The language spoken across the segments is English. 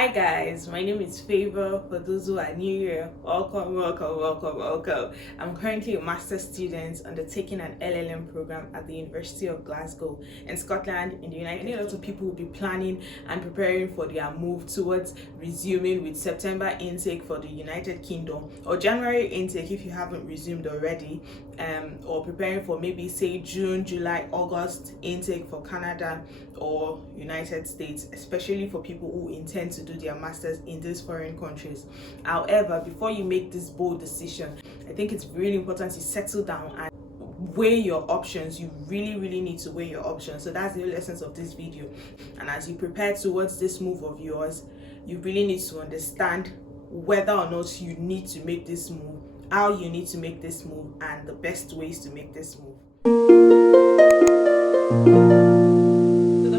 Hi guys, my name is Favor. For those who are new here, welcome. I'm currently a master's student undertaking an LLM program at the University of Glasgow in Scotland in the United States. A lot of people will be planning and preparing for their move towards resuming with September intake for the United Kingdom or January intake if you haven't resumed already, or preparing for maybe say June, July, August intake for Canada or United States, especially for people who intend to do their masters in these foreign countries. However, before you make this bold decision, I think it's really important to settle down and weigh your options. You really need to weigh your options. So that's the whole essence of this video. And as you prepare towards this move of yours, you really need to understand whether or not you need to make this move, how you need to make this move, and the best ways to make this move.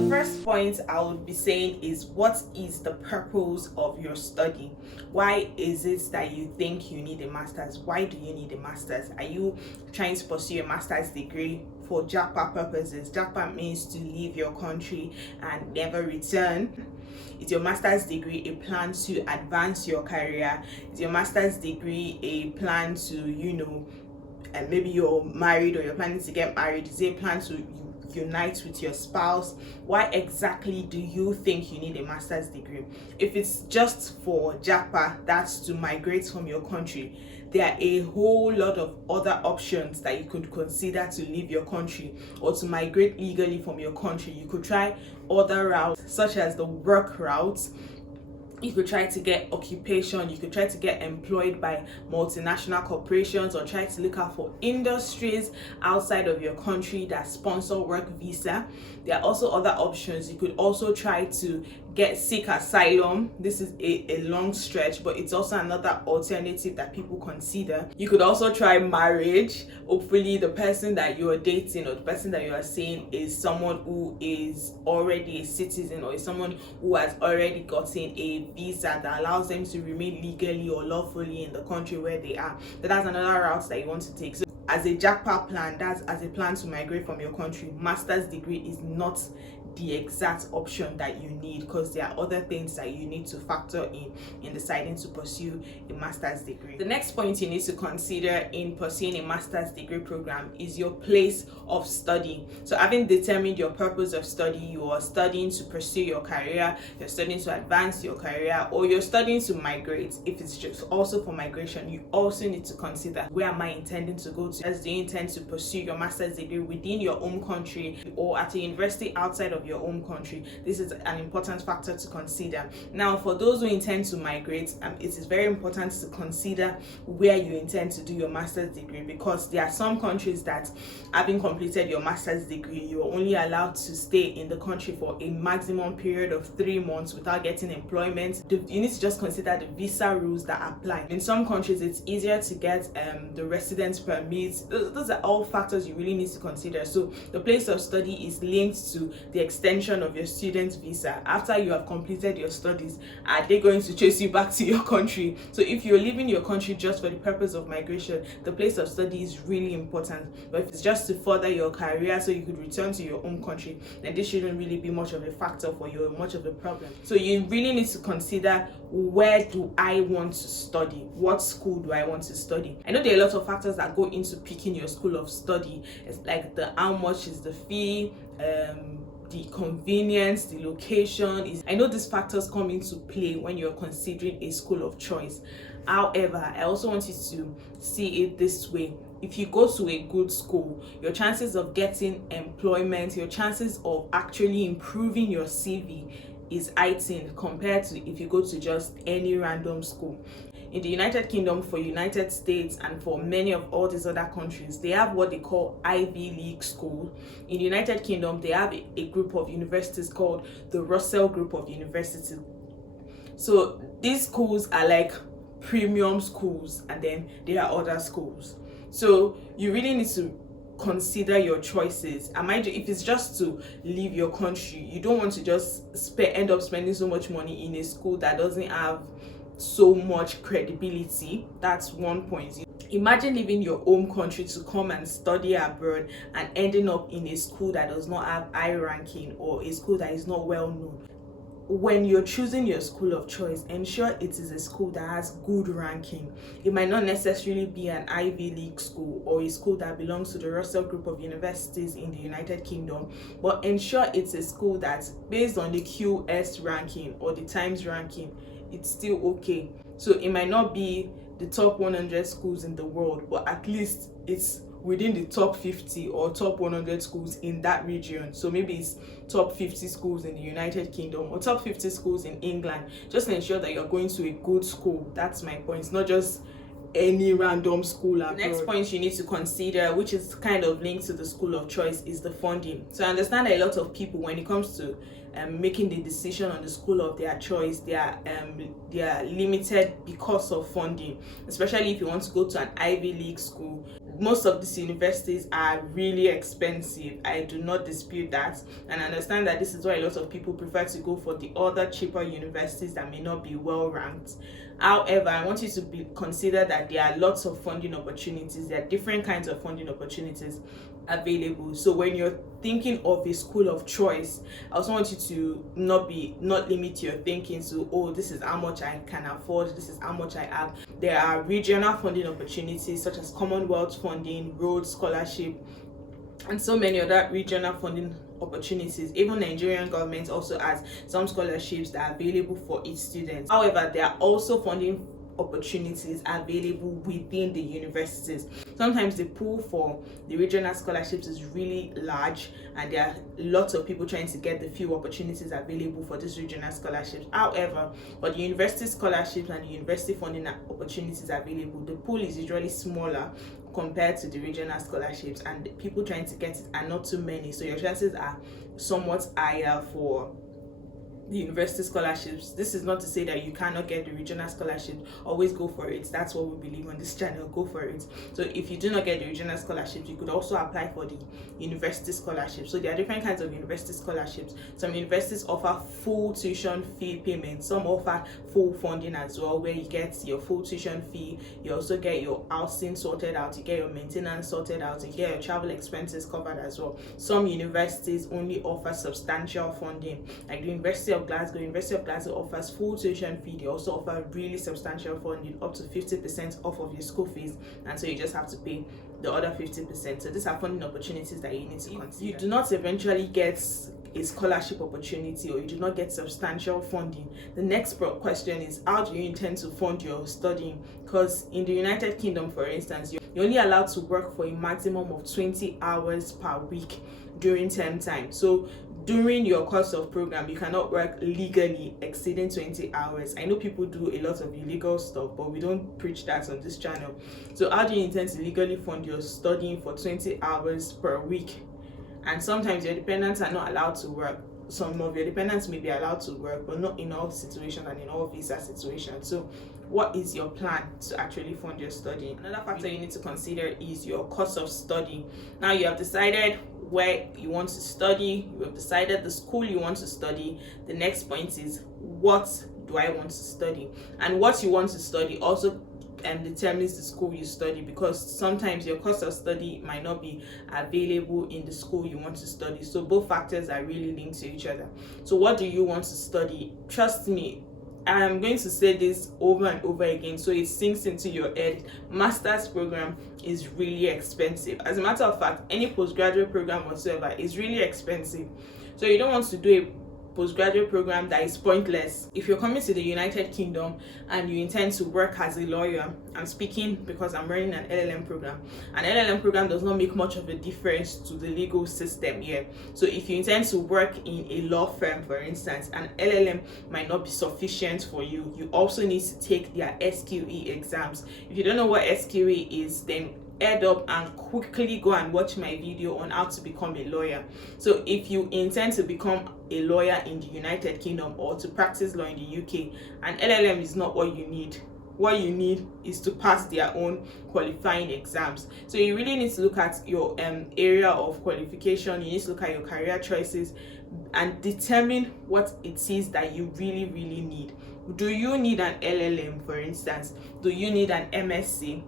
First point I would be saying is, what is the purpose of your study? Why is it that you think you need a master's? Why do you need a master's? Are you trying to pursue a master's degree for JAPA purposes? JAPA means to leave your country and never return. Is your master's degree a plan to advance your career? Is your master's degree a plan to, and maybe you're married or you're planning to get married? Is it a plan to unite with your spouse? Why exactly do you think you need a master's degree? If it's just for JAPA, that's to migrate from your country, there are a whole lot of other options that you could consider to leave your country or to migrate legally from your country. You could try other routes, such as the work route. You could try to get occupation, you could try to get employed by multinational corporations, or try to look out for industries outside of your country that sponsor work visa. There are also other options. You could also try to seek asylum. This is a long stretch, but it's also another alternative that people consider. You could also try marriage. Hopefully the person that you are dating or the person that you are seeing is someone who is already a citizen, or is someone who has already gotten a visa that allows them to remain legally or lawfully in the country where they are. So that's another route that you want to take. So as a JAPA plan, that's as a plan to migrate from your country, master's degree is not the exact option that you need, because there are other things that you need to factor in deciding to pursue a master's degree. The next point you need to consider in pursuing a master's degree program is your place of study. So having determined your purpose of study, you are studying to pursue your career, you're studying to advance your career, or you're studying to migrate. If it's just also for migration, you also need to consider, where am I intending to go to? Do you intend to pursue your master's degree within your own country or at a university outside of your own country? This is an important factor to consider. Now, for those who intend to migrate, it is very important to consider where you intend to do your master's degree, because there are some countries that, having completed your master's degree, you are only allowed to stay in the country for a maximum period of 3 months without getting employment. You need to just consider the visa rules that apply. In some countries, it's easier to get the residence permits. Those are all factors you really need to consider. So the place of study is linked to the extension of your student visa. After you have completed your studies, are they going to chase you back to your country? So if you're leaving your country just for the purpose of migration, the place of study is really important. But if it's just to further your career so you could return to your own country, then this shouldn't really be much of a factor for you, or much of a problem. So you really need to consider, where do I want to study? What school do I want to study? I know there are a lot of factors that go into picking your school of study. It's like how much is the fee, the convenience, the location. I know these factors come into play when you're considering a school of choice. However, I also want you to see it this way. If you go to a good school, your chances of getting employment, your chances of actually improving your CV is heightened compared to if you go to just any random school. In the United Kingdom, for United States, and for many of all these other countries, they have what they call Ivy League school. In the United Kingdom, they have a group of universities called the Russell Group of Universities. So these schools are like premium schools, and then there are other schools. So you really need to consider your choices. And mind you, if it's just to leave your country, you don't want to just end up spending so much money in a school that doesn't have so much credibility. That's one point. Imagine leaving your home country to come and study abroad and ending up in a school that does not have high ranking, or a school that is not well known. when you're choosing your school of choice, ensure it is a school that has good ranking. It might not necessarily be an Ivy League school or a school that belongs to the Russell Group of universities in the United Kingdom, but ensure it's a school that's based on the QS ranking or the Times ranking. It's still okay. So it might not be the top 100 schools in the world, but at least it's within the top 50 or top 100 schools in that region. So maybe it's top 50 schools in the United Kingdom or top 50 schools in England. Just ensure that you're going to a good school. That's my point. It's not just any random school abroad. The next point you need to consider, which is kind of linked to the school of choice, is the funding. So I understand that a lot of people, when it comes to making the decision on the school of their choice, they are limited because of funding, especially if you want to go to an Ivy League school. Most of these universities are really expensive. I do not dispute that, and I understand that this is why a lot of people prefer to go for the other cheaper universities that may not be well ranked. However, I want you to consider that there are lots of funding opportunities. There are different kinds of funding opportunities available. So when you're thinking of a school of choice, I also want you to not limit your thinking to, oh, this is how much I can afford, this is how much I have. There are regional funding opportunities such as Commonwealth funding, Rhodes Scholarship, and so many other regional funding opportunities. Even Nigerian government also has some scholarships that are available for its students. However, there are also funding opportunities available within the universities. Sometimes the pool for the regional scholarships is really large, and there are lots of people trying to get the few opportunities available for these regional scholarships. However, for the university scholarships and the university funding opportunities available, the pool is usually smaller compared to the regional scholarships, and the people trying to get it are not too many, so your chances are somewhat higher for the university scholarships. This is not to say that you cannot get the regional scholarship. Always go for it. That's what we believe on this channel. Go for it. So if you do not get the regional scholarships, you could also apply for the university scholarship. So there are different kinds of university scholarships. Some universities offer full tuition fee payment. Some offer full funding as well, where you get your full tuition fee. You also get your housing sorted out. You get your maintenance sorted out. You get your travel expenses covered as well. Some universities only offer substantial funding, like the University of Glasgow. University of Glasgow offers full tuition fee. They also offer really substantial funding, up to 50% off of your school fees, and so you just have to pay the other 50%. So these are funding opportunities that you need to consider. You do not eventually get a scholarship opportunity, or you do not get substantial funding, the next question is, how do you intend to fund your studying? Because in the United Kingdom, for instance, you're only allowed to work for a maximum of 20 hours per week during term time. So during your course of program, you cannot work legally exceeding 20 hours. I know people do a lot of illegal stuff, but we don't preach that on this channel. So how do you intend to legally fund your studying for 20 hours per week? And sometimes your dependents are not allowed to work. Some of your dependents may be allowed to work, but not in all situations and in all visa situations. So what is your plan to actually fund your study? Another factor you need to consider is your course of study. Now you have decided where you want to study, you have decided the school you want to study. The next point is, what do I want to study? And what you want to study also determines the school you study, because sometimes your course of study might not be available in the school you want to study. So both factors are really linked to each other. So what do you want to study? Trust me, I'm going to say this over and over again so it sinks into your head. Master's program is really expensive. As a matter of fact, any postgraduate program whatsoever is really expensive. So you don't want to do a postgraduate program that is pointless. If you're coming to the United Kingdom and you intend to work as a lawyer, I'm speaking because I'm running an LLM program. An LLM program does not make much of a difference to the legal system here. So if you intend to work in a law firm, for instance, an LLM might not be sufficient for you. You also need to take their SQE exams. If you don't know what SQE is, then head up and quickly go and watch my video on how to become a lawyer. So if you intend to become a lawyer in the United Kingdom or to practice law in the UK, an LLM is not what you need. What you need is to pass their own qualifying exams. So you really need to look at your area of qualification. You need to look at your career choices and determine what it is that you really need. Do you need an LLM, for instance? Do you need an MSc?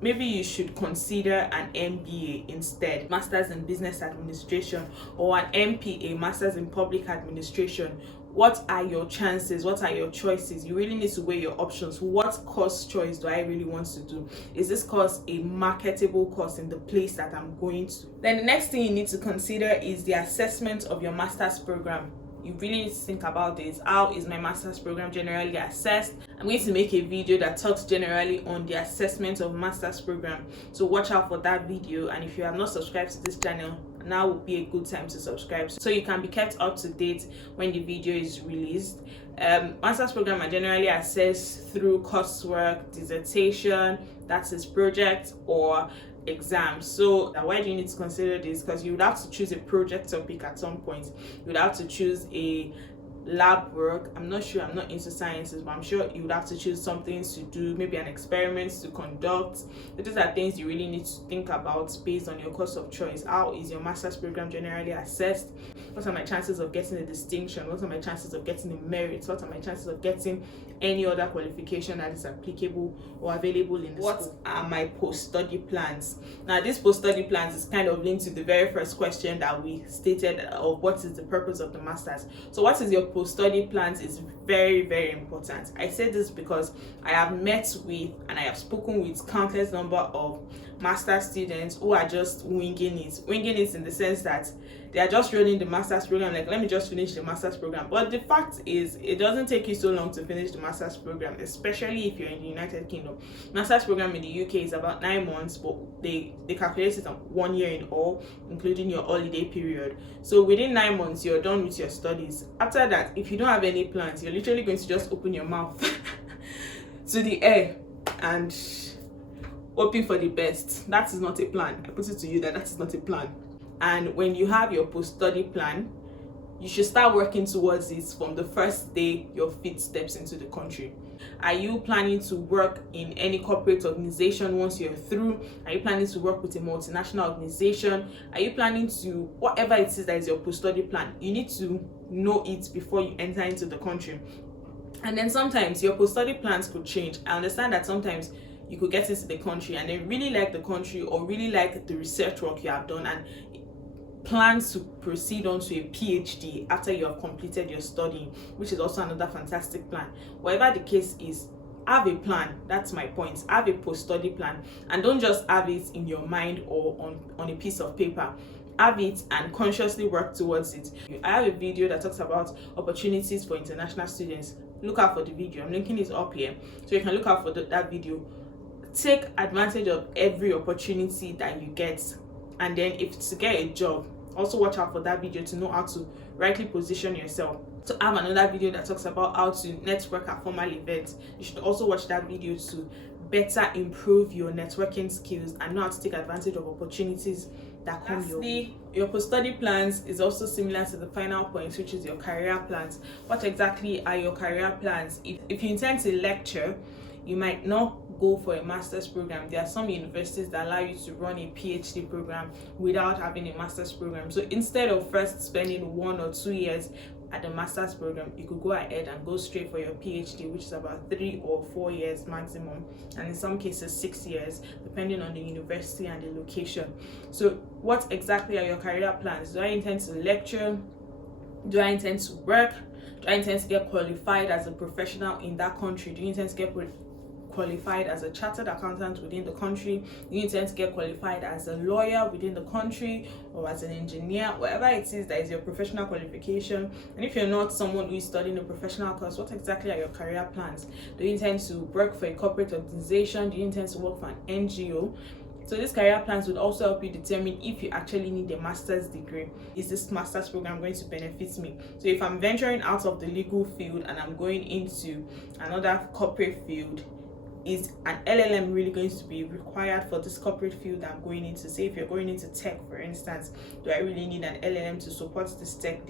Maybe you should consider an MBA instead, Masters in Business Administration, or an MPA, Masters in Public Administration, what are your chances, what are your choices. You really need to weigh your options. What course choice do I really want to do? Is this course a marketable course in the place that I'm going to? Then the next thing you need to consider is the assessment of your master's program. You really need to think about this. How is my master's program generally assessed? I'm going to make a video that talks generally on the assessment of master's program, so watch out for that video. And if you have not subscribed to this channel, now would be a good time to subscribe so you can be kept up to date when the video is released. Master's program are generally assessed through coursework, dissertation, that is project, or exams. So why do you need to consider this? Because you would have to choose a project topic at some point. You would have to choose a lab work. I'm not sure, I'm not into sciences, but I'm sure you would have to choose something to do, maybe an experiment to conduct. So these are things you really need to think about based on your course of choice. How is your master's program generally assessed? What are my chances of getting a distinction? What are my chances of getting a merit? What are my chances of getting any other qualification that is applicable or available in the school? What are my post-study plans? Now, this post-study plans is kind of linked to the very first question that we stated of what is the purpose of the master's. So what is your post-study plans is very, very important. I say this because I have met with and I have spoken with countless number of master's students who are just winging it in the sense that they are just running the master's program, like, let me just finish the master's program. But the fact is, it doesn't take you so long to finish the master's program, especially if you're in the United Kingdom. Master's program in the UK is about 9 months, but they calculate it on 1 year in all, including your holiday period. So within 9 months, you're done with your studies. After that, if you don't have any plans, you're literally going to just open your mouth to the air and hoping for the best. That is not a plan. I put it to you that is not a plan. And when you have your post-study plan, you should start working towards it from the first day your feet steps into the country. Are you planning to work in any corporate organization once you're through? Are you planning to work with a multinational organization? Are you planning to, whatever it is that is your post-study plan, you need to know it before you enter into the country. And then sometimes your post-study plans could change. I understand that sometimes you could get into the country and then really like the country or really like the research work you have done and plans to proceed on to a PhD after you have completed your studying, which is also another fantastic plan. Whatever the case is, have a plan. That's my point. Have a post-study plan, and don't just have it in your mind or on a piece of paper. Have it and consciously work towards it. I have a video that talks about opportunities for international students. Look out for the video. I'm linking it up here, so you can look out for that video. Take advantage of every opportunity that you get. And then if it's to get a job, also watch out for that video to know how to rightly position yourself. So I have another video that talks about how to network at formal events. You should also watch that video to better improve your networking skills and know how to take advantage of opportunities that come your way. Your post-study plans is also similar to the final point, which is your career plans. What exactly are your career plans? If you intend to lecture, you might not go for a master's program. There are some universities that allow you to run a PhD program without having a master's program. So instead of first spending 1 or 2 years at the master's program, you could go ahead and go straight for your PhD, which is about 3 or 4 years maximum, and in some cases 6 years, depending on the university and the location. So what exactly are your career plans? Do I intend to lecture? Do I intend to work? Do I intend to get qualified as a professional in that country? Do you intend to get qualified as a chartered accountant within the country? Do you intend to get qualified as a lawyer within the country, or as an engineer? Whatever it is that is your professional qualification. And if you're not someone who is studying a professional course, what exactly are your career plans? Do you intend to work for a corporate organization? Do you intend to work for an NGO? So these career plans would also help you determine if you actually need a master's degree. Is this master's program going to benefit me? So if I'm venturing out of the legal field and I'm going into another corporate field, is an LLM really going to be required for this corporate field I'm going into? Say if you're going into tech, for instance, do I really need an LLM to support this tech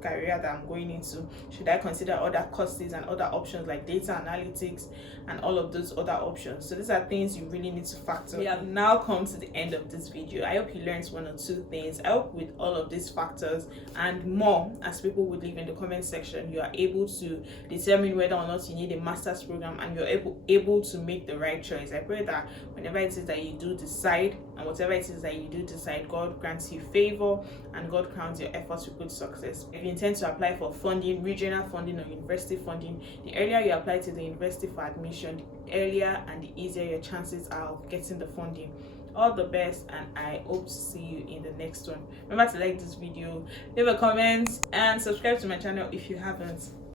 career that I'm going into? Should I consider other courses and other options like data analytics and all of those other options? So these are things you really need to factor. We have now come to the end of this video. I hope you learned 1 or 2 things. I hope with all of these factors and more, as people would leave in the comment section, you are able to determine whether or not you need a master's program, and you're able able to make the right choice. I pray that whenever it is that you do decide, and whatever it is that you do decide, God grants you favor and God crowns your efforts with good success. If you intend to apply for funding, regional funding or university funding, the earlier you apply to the university for admission, the earlier and the easier your chances are of getting the funding. All the best, and I hope to see you in the next one. Remember to like this video, leave a comment, and subscribe to my channel if you haven't.